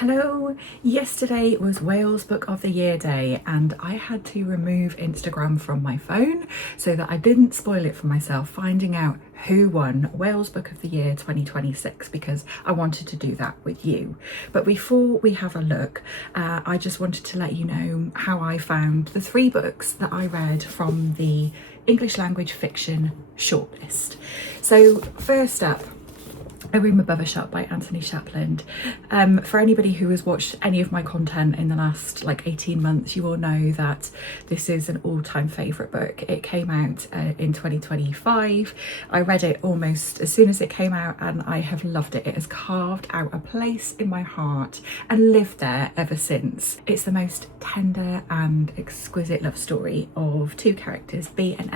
Hello! Yesterday was Wales Book of the Year Day and I had to remove Instagram from my phone so that I didn't spoil it for myself finding out who won Wales Book of the Year 2026 because I wanted to do that with you. But before we have a look, I just wanted to let you know how I found the 3 books that I read from the English language fiction shortlist. So first up, A Room Above a Shop by Anthony Shapland. For anybody who has watched any of my content in the last 18 months, you will know that this is an all-time favourite book. It came out in 2025. I read it almost as soon as it came out and I have loved it. It has carved out a place in my heart and lived there ever since. It's the most tender and exquisite love story of 2 characters, B and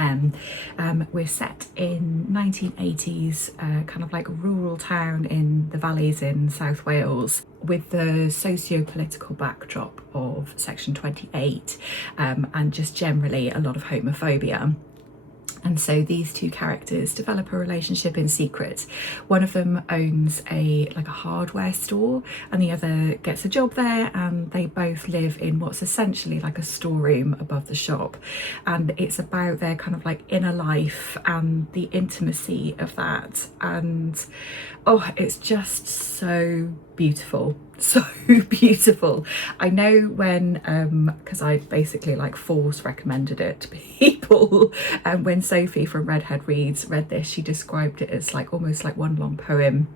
M. We're set in 1980s, kind of like rural town in the valleys in South Wales with the socio-political backdrop of Section 28 and just generally a lot of homophobia. And so these 2 characters develop a relationship in secret. One of them owns a hardware store and the other gets a job there, and they both live in what's essentially like a storeroom above the shop. And it's about their kind of inner life and the intimacy of that. And oh, it's just so beautiful. So beautiful. I know when because I basically force recommended it to people, and when Sophie from Redhead Reads read this, she described it as almost like one long poem.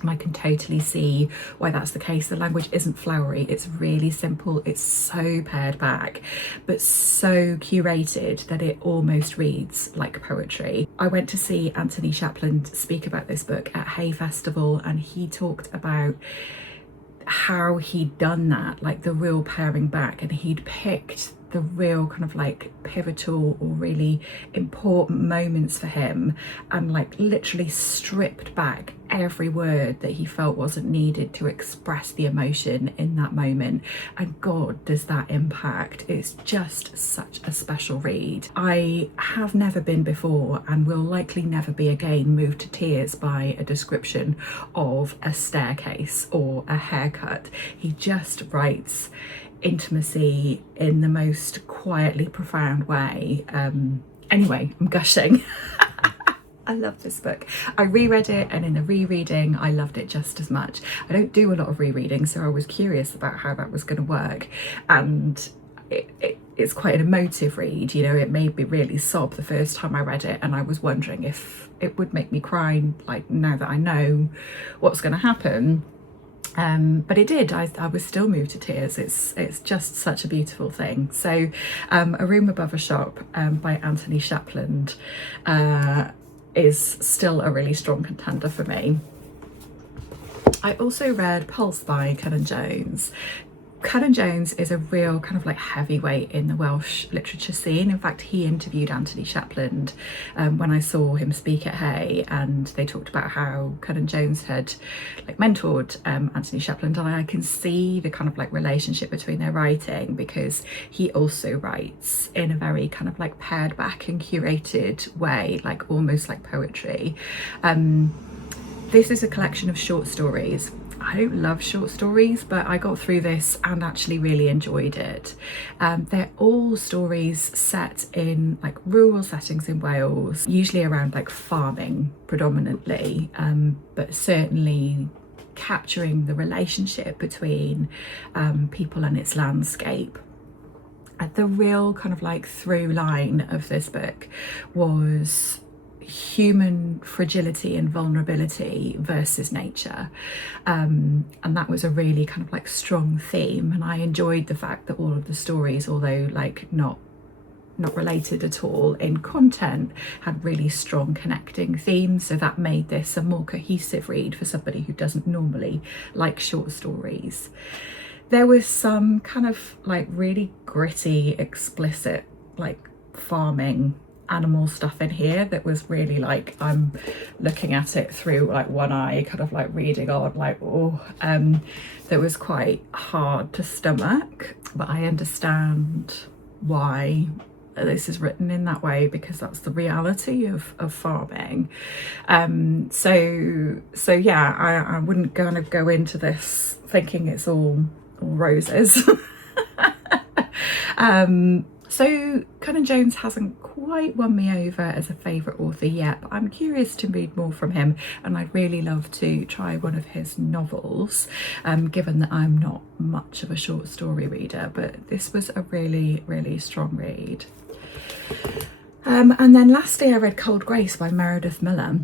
And I can totally see why that's the case. The language isn't flowery, it's really simple, it's so pared back but so curated that it almost reads like poetry. I went to see Anthony Shapland speak about this book at Hay Festival, and he talked about how he'd done that, the real paring back, and he'd picked the real kind of pivotal or really important moments for him and literally stripped back every word that he felt wasn't needed to express the emotion in that moment. And God, does that impact. It's just such a special read. I have never been before and will likely never be again moved to tears by a description of a staircase or a haircut. He just writes intimacy in the most quietly profound way. Anyway, I'm gushing. I love this book. I reread it, and in the rereading I loved it just as much. I don't do a lot of rereading, so I was curious about how that was going to work, and it's quite an emotive read. You know, it made me really sob the first time I read it, and I was wondering if it would make me cry now that I know what's going to happen. But it did. I was still moved to tears. It's just such a beautiful thing. So A Room Above a Shop by Anthony Shapland is still a really strong contender for me. I also read Pulse by Cynan Jones. Cynan Jones is a real kind of heavyweight in the Welsh literature scene. In fact, he interviewed Anthony Shapland when I saw him speak at Hay, and they talked about how Cynan Jones had mentored Anthony Shapland, and I can see the kind of relationship between their writing, because he also writes in a very kind of pared back and curated way, almost like poetry. This is a collection of short stories. I don't love short stories, but I got through this and actually really enjoyed it. They're all stories set in rural settings in Wales, usually around farming predominantly, but certainly capturing the relationship between people and its landscape. The real kind of through line of this book was human fragility and vulnerability versus nature, and that was a really kind of strong theme. And I enjoyed the fact that all of the stories, although not related at all in content, had really strong connecting themes, so that made this a more cohesive read for somebody who doesn't normally like short stories. There was some kind of really gritty, explicit farming animal stuff in here that was really I'm looking at it through one eye, kind of reading on that was quite hard to stomach. But I understand why this is written in that way, because that's the reality of farming. So yeah, I wouldn't kind of go into this thinking it's all roses. So Conan Jones hasn't quite won me over as a favourite author yet, but I'm curious to read more from him, and I'd really love to try one of his novels, given that I'm not much of a short story reader, but this was a really, really strong read. And then lastly, I read Cold Grace by Meredith Miller.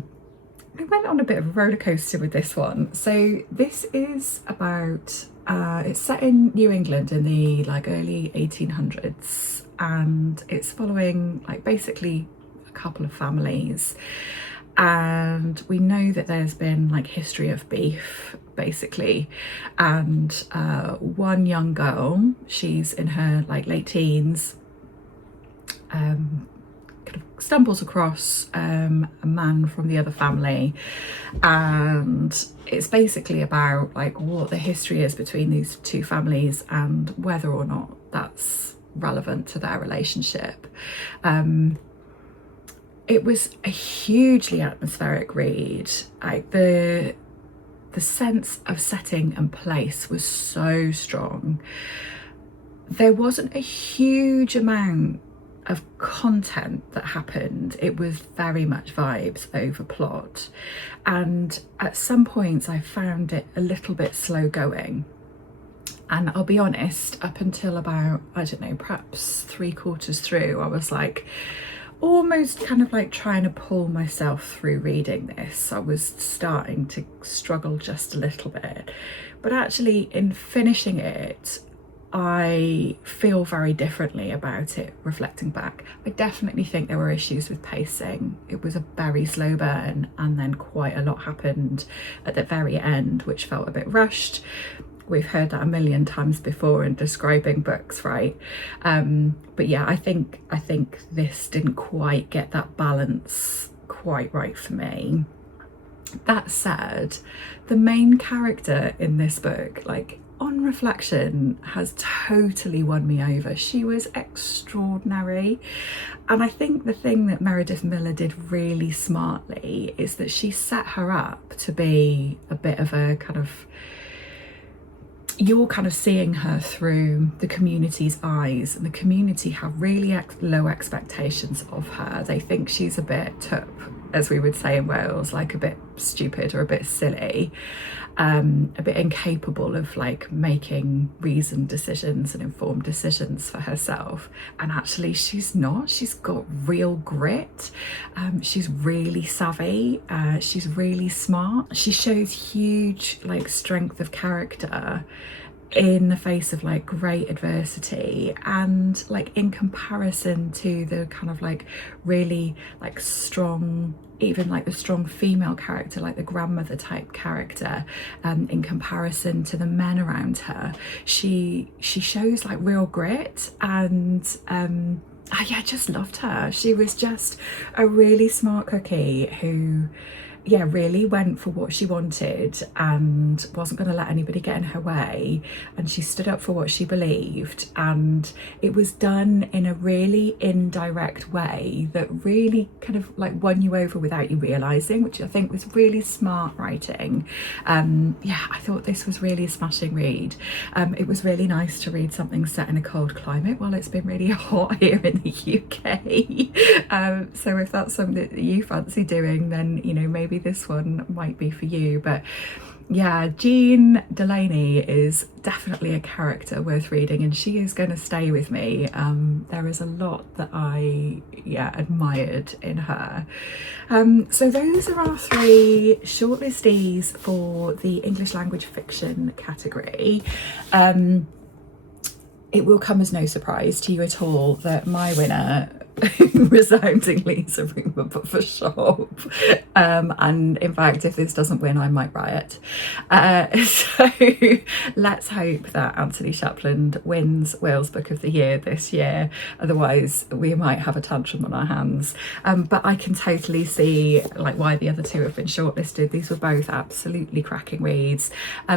I went on a bit of a roller coaster with this one. So this is about, it's set in New England in the like early 1800s, and it's following like basically a couple of families. And we know that there's been like history of beef basically, and one young girl, she's in her like late teens, kind of stumbles across a man from the other family, and it's basically about like what the history is between these two families and whether or not that's relevant to their relationship. It was a hugely atmospheric read. Like the sense of setting and place was so strong. There wasn't a huge amount of content that happened. It was very much vibes over plot, and at some points I found it a little bit slow going. And I'll be honest, up until about, I don't know, perhaps 3/4 through, I was like almost kind of like trying to pull myself through reading this. I was starting to struggle just a little bit, but actually in finishing it, I feel very differently about it reflecting back. I definitely think there were issues with pacing. It was a very slow burn, and then quite a lot happened at the very end, which felt a bit rushed. We've heard that a million times before in describing books, right? But yeah, I think this didn't quite get that balance quite right for me. That said, the main character in this book, like on reflection, has totally won me over. She was extraordinary. And I think the thing that Meredith Miller did really smartly is that she set her up to be a bit of a kind of, you're kind of seeing her through the community's eyes, and the community have really low expectations of her. They think she's a bit tup, as we would say in Wales, like a bit stupid or a bit silly, a bit incapable of like making reasoned decisions and informed decisions for herself. And actually she's not. She's got real grit. She's really savvy. She's really smart. She shows huge like strength of character in the face of like great adversity, and like in comparison to the kind of like really like strong, even like the strong female character, like the grandmother type character, in comparison to the men around her, she shows like real grit. And I just loved her. She was just a really smart cookie who really went for what she wanted and wasn't going to let anybody get in her way, and she stood up for what she believed, and it was done in a really indirect way that really kind of like won you over without you realizing, which I think was really smart writing. I thought this was really a smashing read. It was really nice to read something set in a cold climate while it's been really hot here in the UK. So if that's something that you fancy doing, then you know, maybe this one might be for you. But yeah, Jean Delaney is definitely a character worth reading, and she is going to stay with me. There is a lot that I admired in her. So those are our 3 shortlistees for the English language fiction category. It will come as no surprise to you at all that my winner resoundingly is a rumour but for shop. And in fact, if this doesn't win, I might riot. So let's hope that Anthony Shapland wins Wales Book of the Year this year. Otherwise, we might have a tantrum on our hands. But I can totally see like why the other 2 have been shortlisted. These were both absolutely cracking reads.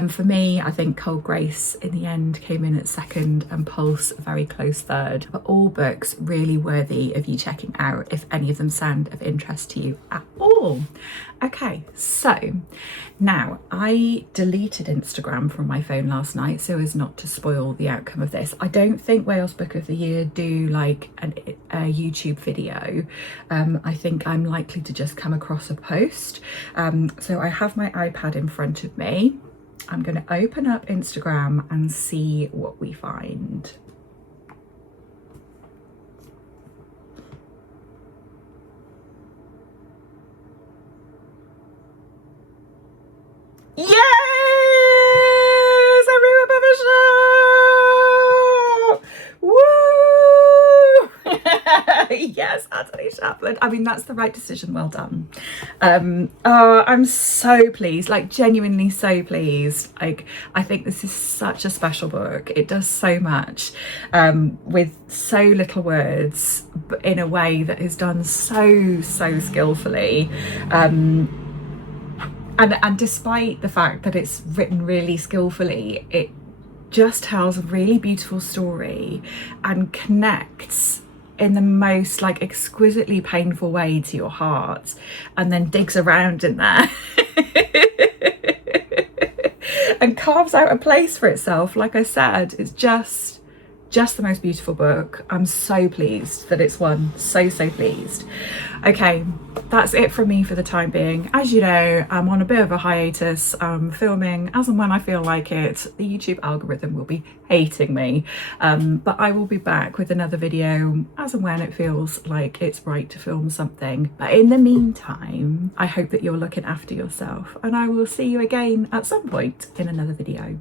For me, I think Cold Grace in the end came in at second, and Pulse a very close third. But all books really worthy worthy of you checking out if any of them sound of interest to you at all. Okay, so now I deleted Instagram from my phone last night so as not to spoil the outcome of this. I don't think Wales Book of the Year do like a YouTube video. I think I'm likely to just come across a post. So I have my iPad in front of me. I'm going to open up Instagram and see what we find. Yes! Everyone publisher! Woo! Yes, Anthony Shapland. I mean, that's the right decision. Well done. Oh, I'm so pleased, like genuinely so pleased. Like, I think this is such a special book. It does so much with so little words, but in a way that is done so skillfully. And despite the fact that it's written really skillfully, it just tells a really beautiful story and connects in the most like exquisitely painful way to your heart, and then digs around in there and carves out a place for itself. Like I said, it's just the most beautiful book. I'm so pleased that it's won. So pleased. Okay, that's it from me for the time being. As you know, I'm on a bit of a hiatus. I'm filming as and when I feel like it. The YouTube algorithm will be hating me, but I will be back with another video as and when it feels like it's right to film something. But in the meantime, I hope that you're looking after yourself, and I will see you again at some point in another video.